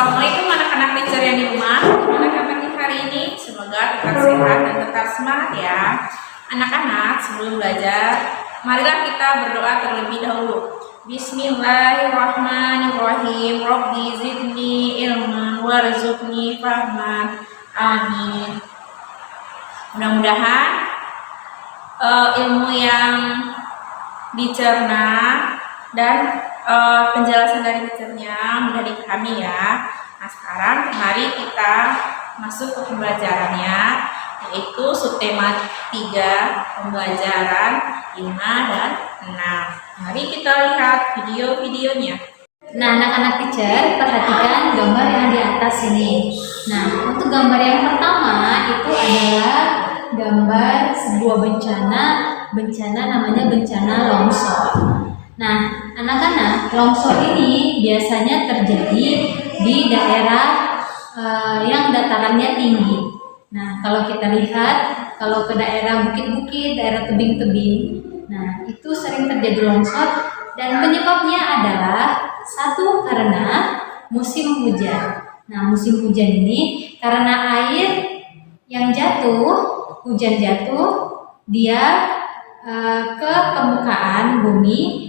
Assalamualaikum anak-anak teacher yang di rumah. Gimana kabarnya hari ini? Semoga tetap sehat dan tetap semangat ya. Anak-anak, sebelum belajar, marilah kita berdoa terlebih dahulu. Bismillahirrahmanirrahim. Rabbi zidni ilman warzuqni fahman. Amin. Mudah-mudahan ilmu yang dicerna dan penjelasan dari teachernya mudah dipahami ya. Nah, sekarang mari kita masuk ke pembelajarannya, yaitu subtema 3 pembelajaran 5 dan 6. Mari kita lihat video-videonya. Nah, anak-anak teacher, perhatikan gambar yang di atas ini. Nah, untuk gambar yang pertama itu adalah gambar sebuah bencana namanya bencana longsor. Nah, anak-anak, longsor ini biasanya terjadi di daerah yang datarannya tinggi. Nah, kalau kita lihat, kalau ke daerah bukit-bukit, daerah tebing-tebing, nah itu sering terjadi longsor dan penyebabnya adalah satu karena musim hujan. Nah, musim hujan ini karena air yang jatuh, hujan jatuh, dia ke permukaan bumi,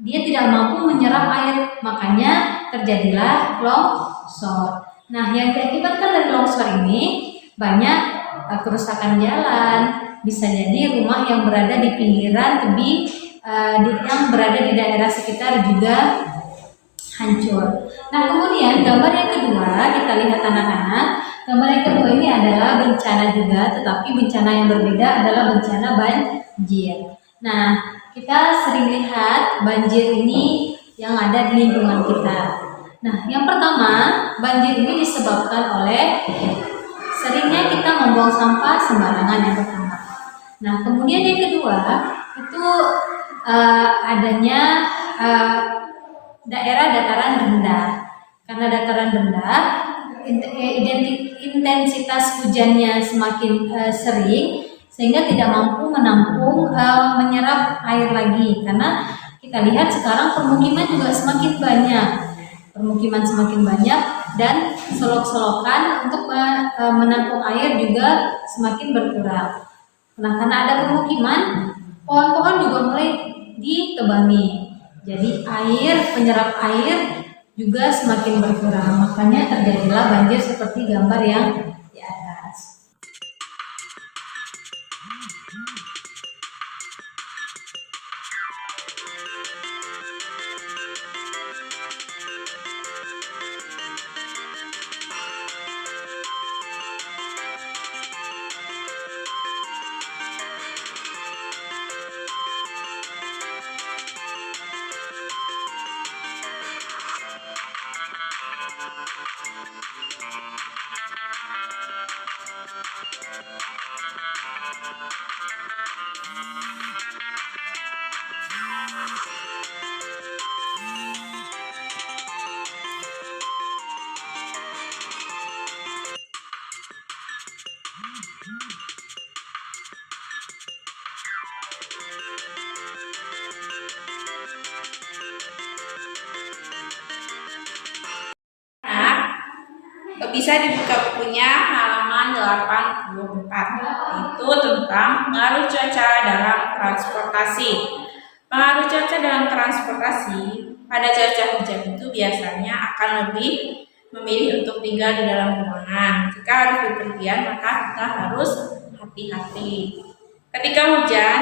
dia tidak mampu menyerap air, makanya terjadilah longsor. Nah, yang diakibatkan dari longsor ini banyak kerusakan jalan, bisa jadi rumah yang berada di pinggiran tebing, yang berada di daerah sekitar juga hancur. Nah, kemudian gambar yang kedua, kita lihat anak-anak, gambar yang kedua ini adalah bencana juga, tetapi bencana yang berbeda adalah bencana banjir. Nah, kita sering lihat banjir ini yang ada di lingkungan kita. Nah, yang pertama, banjir ini disebabkan oleh seringnya kita membuang sampah sembarangan yang pertama. Nah, kemudian yang kedua itu adanya daerah dataran rendah. Karena dataran rendah, intensitas hujannya semakin sering, sehingga tidak mampu menampung menyerap air lagi. Karena kita lihat sekarang permukiman juga semakin banyak, dan solok-solokan untuk menampung air juga semakin berkurang. Nah, karena ada permukiman, pohon-pohon juga mulai ditebangi. Jadi penyerap air juga semakin berkurang. Makanya terjadilah banjir seperti gambar yang di atas. Bisa dibuka bukunya halaman 84, itu tentang pengaruh cuaca dalam transportasi. Pengaruh cuaca dalam transportasi pada cuaca hujan itu biasanya akan lebih memilih untuk tinggal di dalam ruangan. Jika harus bepergian, maka kita harus hati-hati. Ketika hujan,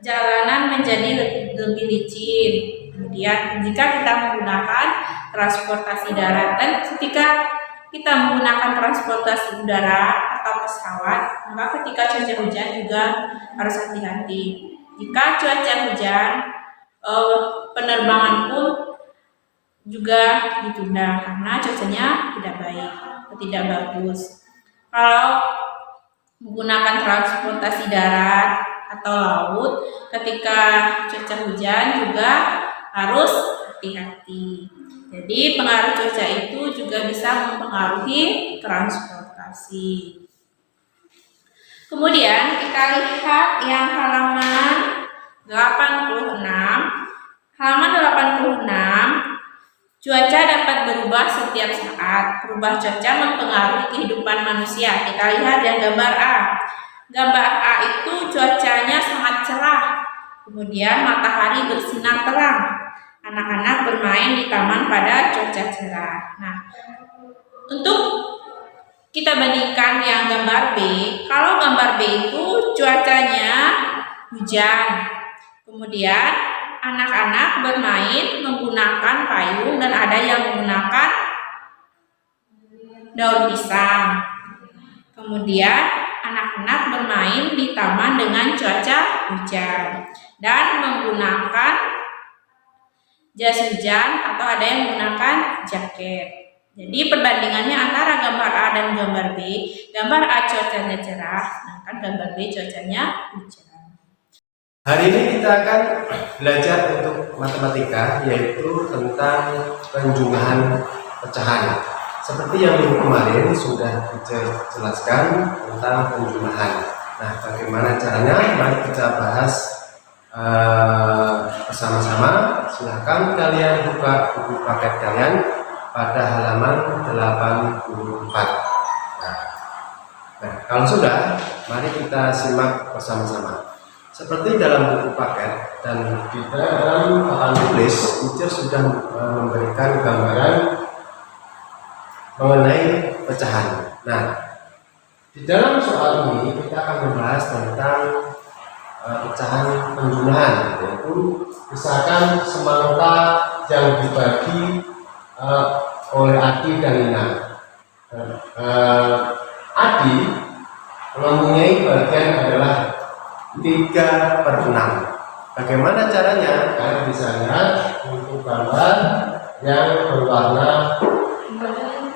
jalanan menjadi lebih licin. Kemudian jika kita menggunakan transportasi darat, dan ketika kita menggunakan transportasi udara atau pesawat, maka ketika cuaca hujan juga harus hati-hati. Jika cuaca hujan, penerbangan pun juga ditunda karena cuacanya tidak baik atau tidak bagus. Kalau menggunakan transportasi darat atau laut, ketika cuaca hujan juga harus hati-hati. Jadi pengaruh cuaca itu juga bisa mempengaruhi transportasi. Kemudian kita lihat yang halaman 86. Halaman 86, Cuaca dapat berubah setiap saat. Perubahan cuaca mempengaruhi kehidupan manusia. Kita lihat yang gambar A. Gambar A itu cuacanya sangat cerah. Kemudian matahari bersinar terang. Anak-anak bermain di taman pada cuaca cerah. Nah, untuk kita bandingkan yang gambar B. Kalau gambar B itu cuacanya hujan. Kemudian anak-anak bermain menggunakan payung dan ada yang menggunakan daun pisang. Kemudian anak-anak bermain di taman dengan cuaca hujan dan menggunakan jas hujan atau ada yang menggunakan jaket. Jadi perbandingannya antara gambar A dan gambar B. Gambar A cuacanya cerah, sedangkan gambar B cuacanya hujan. Hari ini kita akan belajar untuk matematika, yaitu tentang penjumlahan pecahan. Seperti yang minggu kemarin sudah dijelaskan tentang penjumlahan. Nah, bagaimana caranya? Mari kita bahas bersama-sama. Silakan kalian buka buku paket kalian pada halaman 84. Nah, kalau sudah, mari kita simak bersama-sama. Seperti dalam buku paket dan di dalam papan tulis, teacher sudah memberikan gambaran mengenai pecahan. Nah, di dalam soal ini kita akan membahas tentang pecahan penjumlahan, yaitu misalkan semangka yang dibagi oleh Adi dan Nina. Adi mempunyai bagian adalah 3/6. Bagaimana caranya? Kalian bisa lihat untuk gambar yang berwarna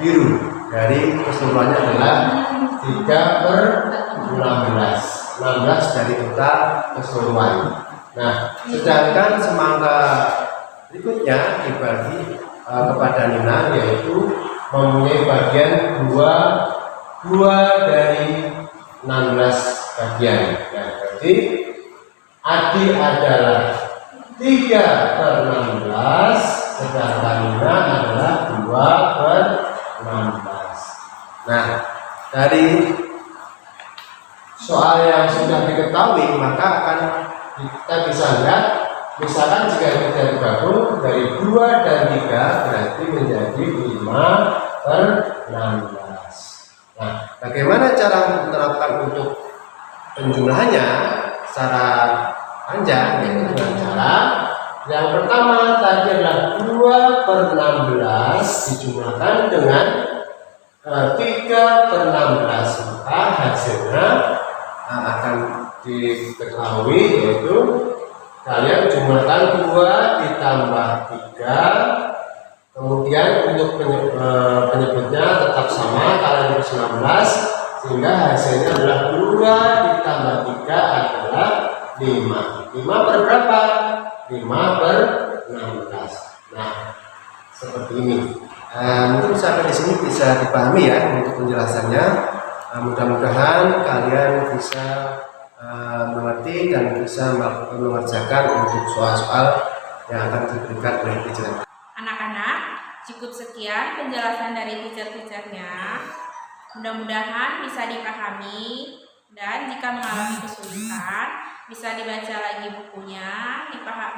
biru. Dari keseluruhannya adalah 3/16. 16 dari total keseluruhan. Nah, sedangkan semangka berikutnya dibagi kepada Nina, yaitu mempunyai bagian 2 dari 16 bagian. Nah, jadi Adi adalah 3/16, sedangkan Nina adalah 2/16. Nah, dari soal yang sudah diketahui, maka akan kita bisa lihat, misalkan jika kita digabung dari 2 dan 3 berarti menjadi 5/16. Nah, bagaimana cara menerapkan untuk penjumlahannya secara panjang? Yaitu dengan cara yang pertama tadi adalah 2/16 dijumlahkan dengan 3/16, maka hasilnya akan diketahui, yaitu kalian jumlahkan 2 ditambah 3. Kemudian untuk penyebutnya tetap sama, kalian 19, sehingga hasilnya adalah 2 ditambah 3 adalah 5. 5 per berapa? 5/16. Nah, seperti ini. Mungkin sampai di sini bisa dipahami ya untuk penjelasannya. Mudah-mudahan kalian bisa mengerti dan bisa mengerjakan untuk soal-soal yang akan diberikan oleh teacher. Anak-anak, cukup sekian penjelasan dari teacher-teachernya. Mudah-mudahan bisa dipahami, dan jika mengalami kesulitan bisa dibaca lagi bukunya,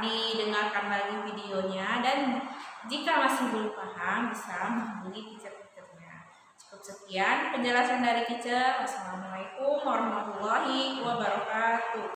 didengarkan lagi videonya, dan jika masih belum paham bisa menghubungi teacher-teachernya. Cukup sekian penjelasan dari teacher. Wassalamualaikum warahmatullahi wabarakatuh.